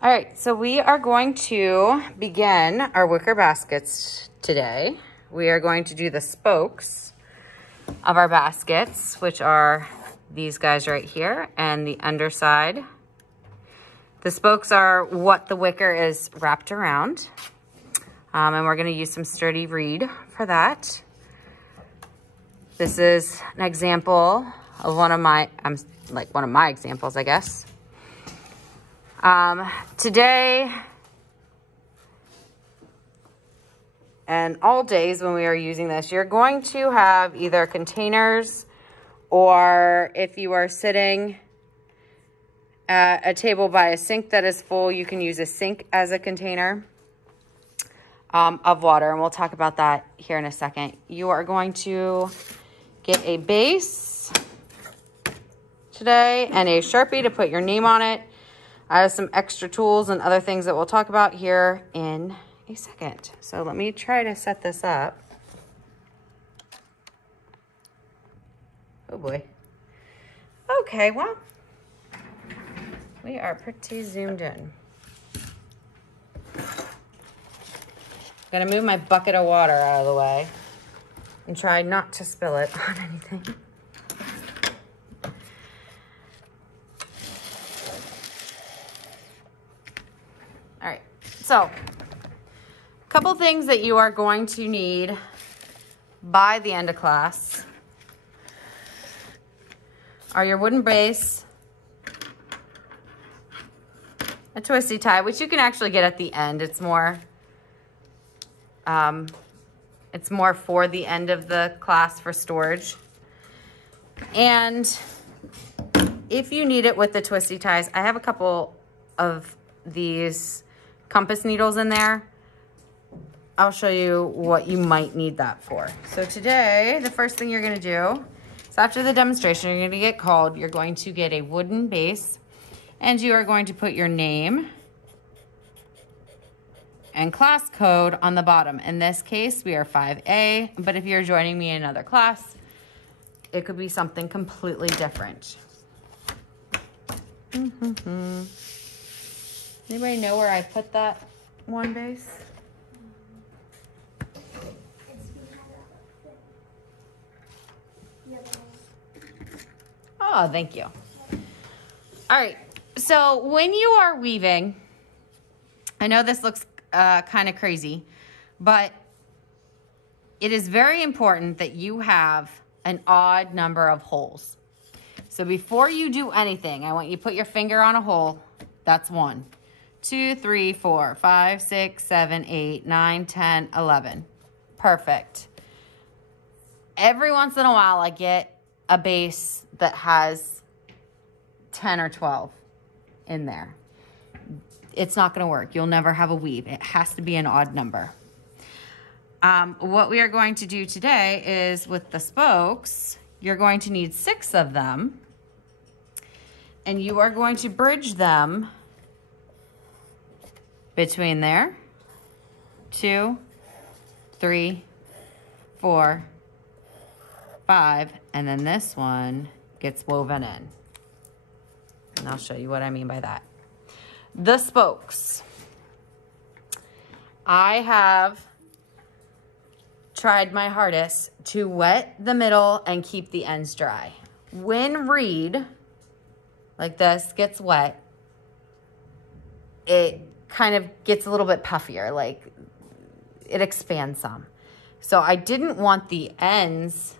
All right, so we are going to begin our wicker baskets today. We are going to do the spokes of our baskets, which are these guys right here, and the underside. The spokes are what the wicker is wrapped around. And we're gonna use some sturdy reed for that. This is an example of one of my examples, I guess. Today, and all days when we are using this, you're going to have either containers, or if you are sitting at a table by a sink that is full, you can use a sink as a container of water, and we'll talk about that here in a second. You are going to get a base today and a Sharpie to put your name on it. I have some extra tools and other things that we'll talk about here in a second. So let me try to set this up. Oh boy. Okay, well, we are pretty zoomed in. I'm gonna move my bucket of water out of the way and try not to spill it on anything. All right, so a couple things that you are going to need by the end of class are your wooden base, a twisty tie, which you can actually get at the end. It's more for the end of the class for storage. And if you need it with the twisty ties, I have a couple of these compass needles in there. I'll show you what you might need that for. So today, the first thing you're gonna do is after the demonstration, you're gonna get called, you're going to get a wooden base, and you are going to put your name and class code on the bottom. In this case, we are 5A, but if you're joining me in another class, it could be something completely different. Anybody know where I put that one base? Oh, thank you. All right, so when you are weaving, I know this looks kind of crazy, but it is very important that you have an odd number of holes. So before you do anything, I want you to put your finger on a hole. That's 1, 2, 3, 4, 5, 6, 7, 8, 9, 10, 11. Perfect. Every once in a while, I get a base that has 10 or 12 in there. It's not going to work. You'll never have a weave. It has to be an odd number. What we are going to do today is with the spokes, you're going to need 6 of them, and you are going to bridge them between there, 2, 3, 4, 5, and then this one gets woven in. And I'll show you what I mean by that. The spokes. I have tried my hardest to wet the middle and keep the ends dry. When reed, like this, gets wet, it kind of gets a little bit puffier, like it expands some. So I didn't want the ends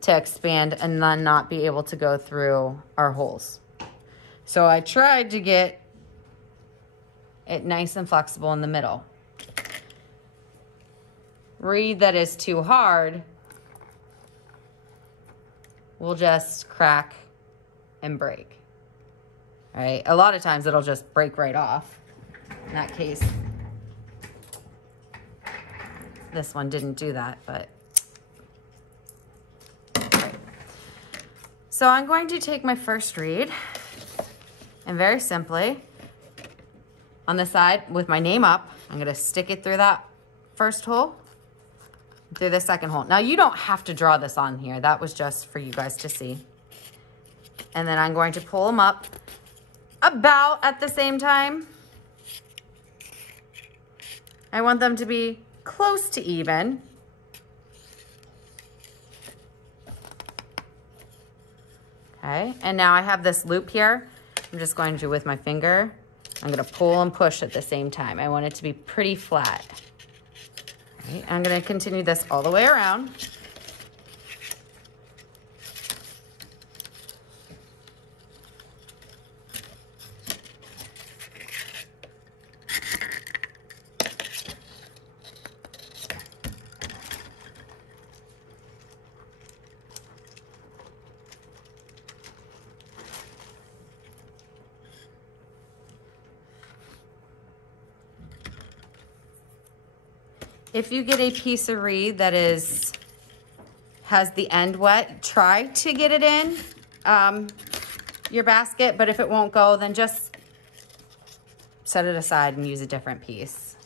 to expand and then not be able to go through our holes. So I tried to get it nice and flexible in the middle. Reed that is too hard will just crack and break. All right, a lot of times it'll just break right off. In that case, this one didn't do that, but. Right. So I'm going to take my first reed and very simply, on the side with my name up, I'm gonna stick it through that first hole, through the second hole. Now you don't have to draw this on here. That was just for you guys to see. And then I'm going to pull them up about at the same time. I want them to be close to even. Okay, and now I have this loop here. I'm just going to do with my finger. I'm gonna pull and push at the same time. I want it to be pretty flat. Right, I'm gonna continue this all the way around. If you get a piece of reed that has the end wet, try to get it in your basket, but if it won't go, then just set it aside and use a different piece.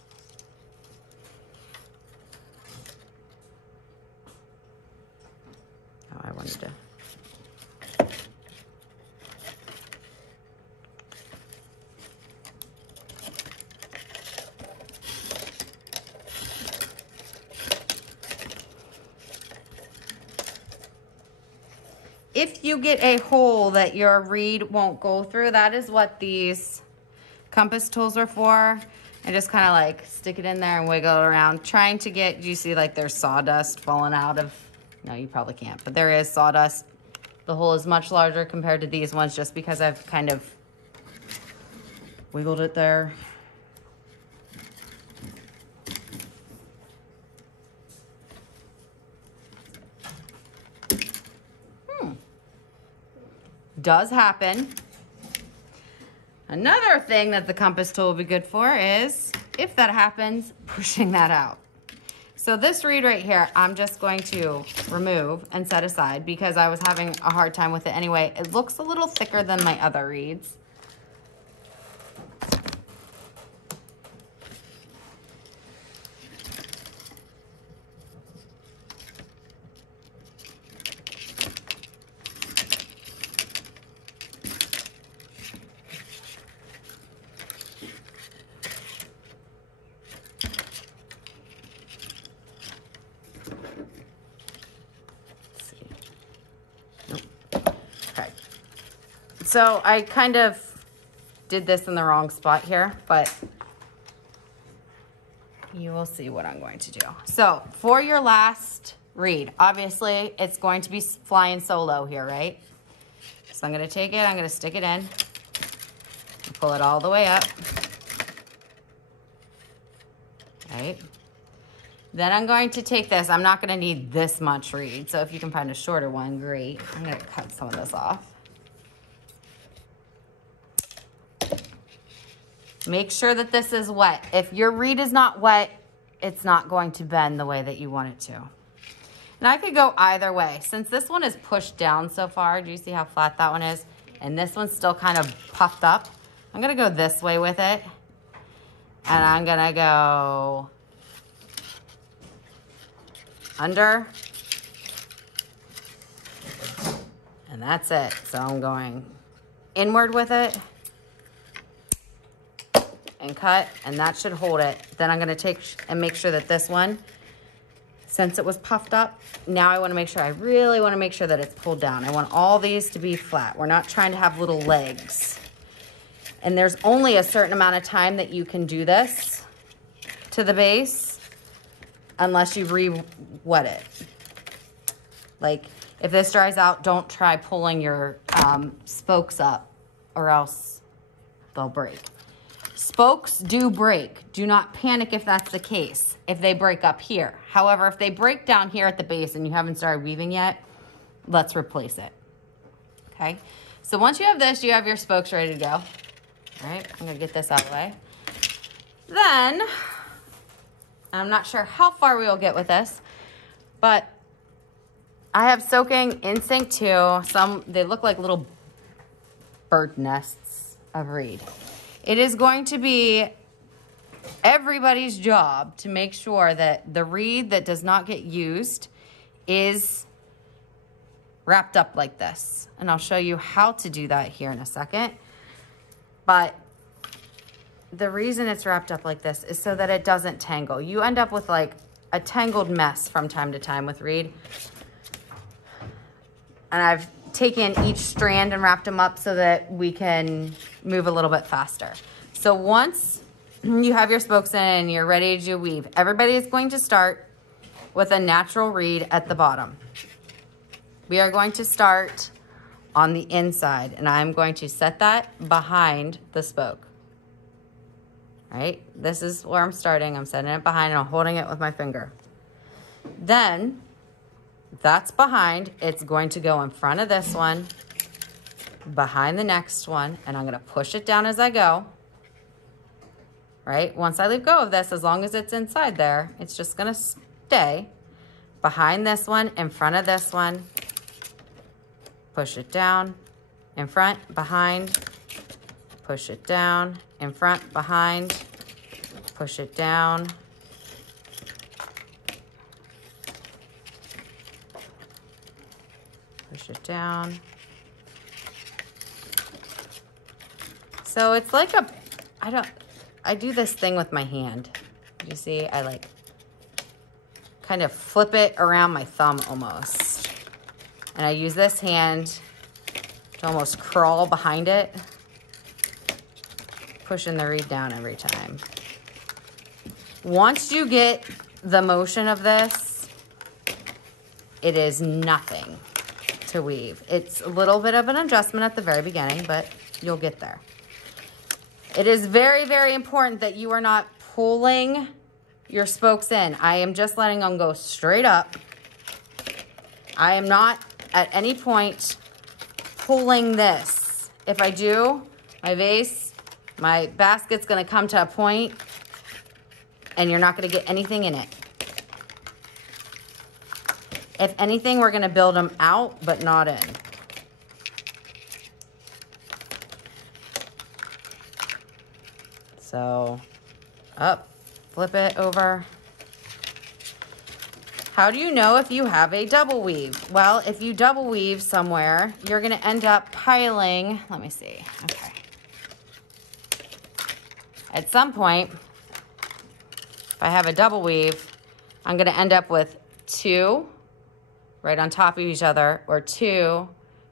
Oh, I wanted to. If you get a hole that your reed won't go through, that is what these compass tools are for. I just kind of like stick it in there and wiggle it around, trying to get, do you see like there's sawdust falling out of, no, you probably can't, but there is sawdust. The hole is much larger compared to these ones just because I've kind of wiggled it there. Does happen. Another thing that the compass tool will be good for is, if that happens, pushing that out. So this reed right here, I'm just going to remove and set aside because I was having a hard time with it anyway. It looks a little thicker than my other reeds. So I kind of did this in the wrong spot here, but you will see what I'm going to do. So for your last reed, obviously it's going to be flying solo here, right? So I'm going to take it, I'm going to stick it in, pull it all the way up. Right? Then I'm going to take this. I'm not going to need this much reed, so if you can find a shorter one, great. I'm going to cut some of this off. Make sure that this is wet. If your reed is not wet, it's not going to bend the way that you want it to. And I could go either way. Since this one is pushed down so far, do you see how flat that one is? And this one's still kind of puffed up. I'm gonna go this way with it. And I'm gonna go under. And that's it. So I'm going inward with it. And cut, and that should hold it. Then I'm gonna take and make sure that this one, since it was puffed up, now I wanna make sure, I really wanna make sure that it's pulled down. I want all these to be flat. We're not trying to have little legs. And there's only a certain amount of time that you can do this to the base unless you re-wet it. Like, if this dries out, don't try pulling your spokes up or else they'll break. Spokes do break. Do not panic if that's the case, if they break up here. However, if they break down here at the base and you haven't started weaving yet, let's replace it. Okay? So once you have this, you have your spokes ready to go. All right, I'm gonna get this out of the way. Then, I'm not sure how far we will get with this, but I have soaking instinct too. They look like little bird nests of reed. It is going to be everybody's job to make sure that the reed that does not get used is wrapped up like this. And I'll show you how to do that here in a second. But the reason it's wrapped up like this is so that it doesn't tangle. You end up with like a tangled mess from time to time with reed. And I've taken each strand and wrapped them up so that we can move a little bit faster. So once you have your spokes in and you're ready to weave, everybody is going to start with a natural reed at the bottom. We are going to start on the inside, and I'm going to set that behind the spoke. All right, this is where I'm starting. I'm setting it behind and I'm holding it with my finger. Then that's behind. It's going to go in front of this one, behind the next one, and I'm gonna push it down as I go. Right, once I leave go of this, as long as it's inside there, it's just gonna stay behind this one, in front of this one, push it down, in front, behind, push it down, in front, behind, push it down, push it down. So it's like a, I do this thing with my hand. You see, I like kind of flip it around my thumb almost. And I use this hand to almost crawl behind it, pushing the reed down every time. Once you get the motion of this, it is nothing to weave. It's a little bit of an adjustment at the very beginning, but you'll get there. It is very, very important that you are not pulling your spokes in. I am just letting them go straight up. I am not at any point pulling this. If I do, my vase, my basket's gonna come to a point and you're not gonna get anything in it. If anything, we're gonna build them out, but not in. So, up, flip it over. How do you know if you have a double weave? Well, if you double weave somewhere, you're gonna end up piling, let me see, okay. At some point, if I have a double weave, I'm gonna end up with 2 right on top of each other or 2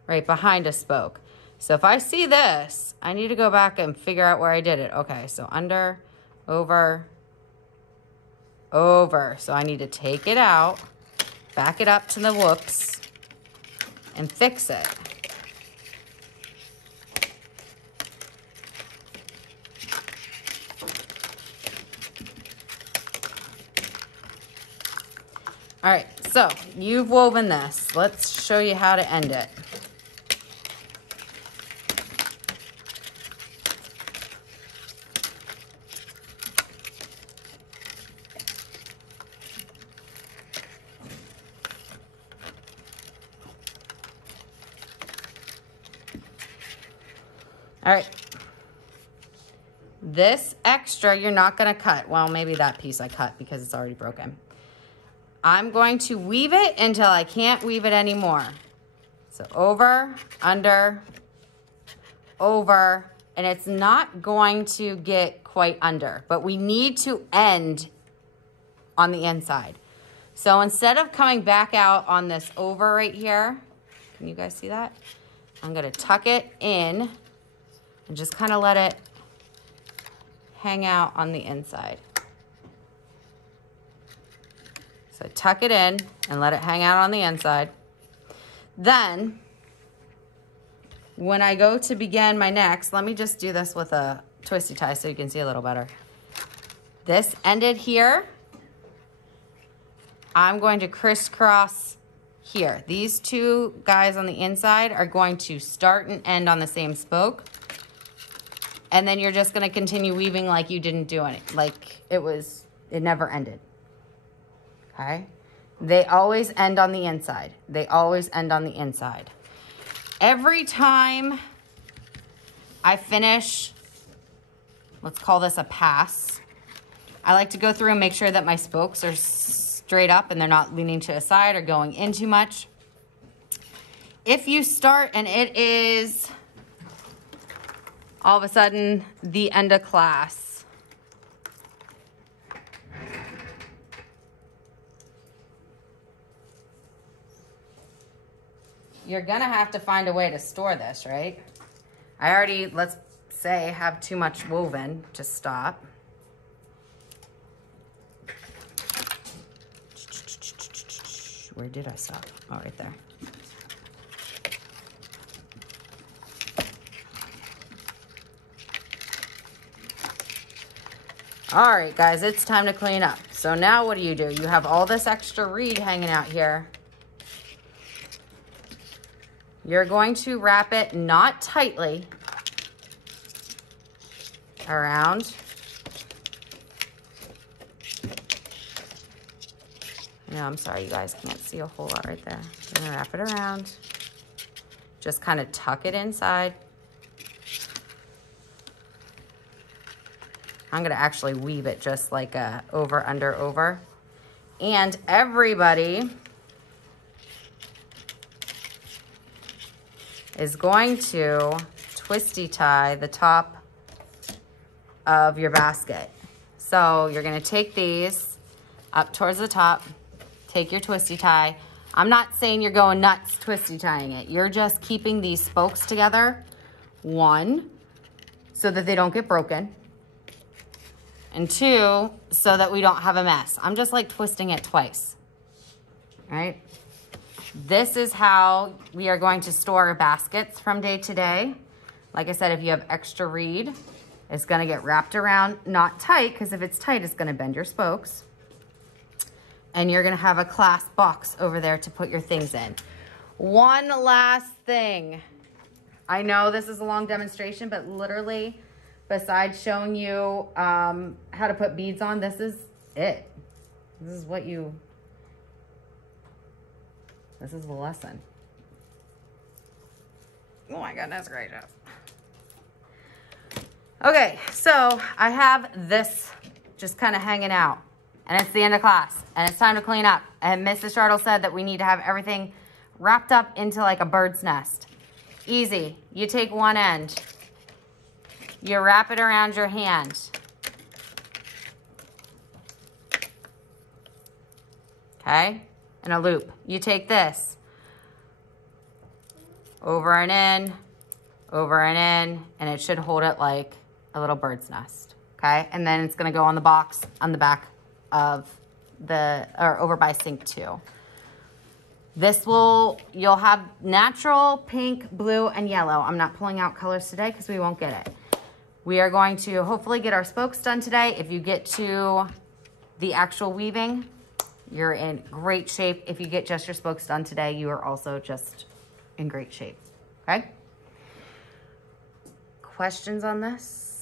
right behind a spoke. So if I see this, I need to go back and figure out where I did it. Okay, so under, over, over. So I need to take it out, back it up to the whoops, and fix it. All right, so you've woven this. Let's show you how to end it. All right, this extra you're not gonna cut. Well, maybe that piece I cut because it's already broken. I'm going to weave it until I can't weave it anymore. So over, under, over, and it's not going to get quite under, but we need to end on the inside. So instead of coming back out on this over right here, can you guys see that? I'm gonna tuck it in and just kind of let it hang out on the inside. So tuck it in and let it hang out on the inside. Then, when I go to begin my next, let me just do this with a twisty tie so you can see a little better. This ended here. I'm going to crisscross here. These 2 guys on the inside are going to start and end on the same spoke. And then you're just gonna continue weaving like you didn't do any, like it never ended, okay? They always end on the inside. They always end on the inside. Every time I finish, let's call this a pass, I like to go through and make sure that my spokes are straight up and they're not leaning to a side or going in too much. If you start and it is all of a sudden the end of class. You're gonna have to find a way to store this, right? I already, let's say, have too much woven to stop. Where did I stop? Oh, right there. All right, guys, it's time to clean up. So now what do? You have all this extra reed hanging out here. You're going to wrap it not tightly around. No, I'm sorry, you guys can't see a whole lot right there. You're gonna wrap it around. Just kind of tuck it inside. I'm gonna actually weave it just like a over, under, over. And everybody is going to twisty tie the top of your basket. So you're gonna take these up towards the top, take your twisty tie. I'm not saying you're going nuts twisty tying it. You're just keeping these spokes together, one, so that they don't get broken, and two, so that we don't have a mess. I'm just like twisting it twice, all right? This is how we are going to store our baskets from day to day. Like I said, if you have extra reed, it's gonna get wrapped around, not tight, because if it's tight, it's gonna bend your spokes. And you're gonna have a clasp box over there to put your things in. One last thing. I know this is a long demonstration, but literally, besides showing you how to put beads on, this is it. This is what you, this is the lesson. Oh my goodness gracious. Okay, so I have this just kind of hanging out, and it's the end of class, and it's time to clean up. And Mrs. Shardle said that we need to have everything wrapped up into like a bird's nest. Easy. You take one end, you wrap it around your hand. Okay, in a loop. You take this, over and in, over and in, and it should hold it like a little bird's nest, okay? And then it's gonna go on the box on the back of the, or over by sink 2. This will, you'll have natural pink, blue, and yellow. I'm not pulling out colors today because we won't get it. We are going to hopefully get our spokes done today. If you get to the actual weaving, you're in great shape. If you get just your spokes done today, you are also just in great shape, okay? Questions on this?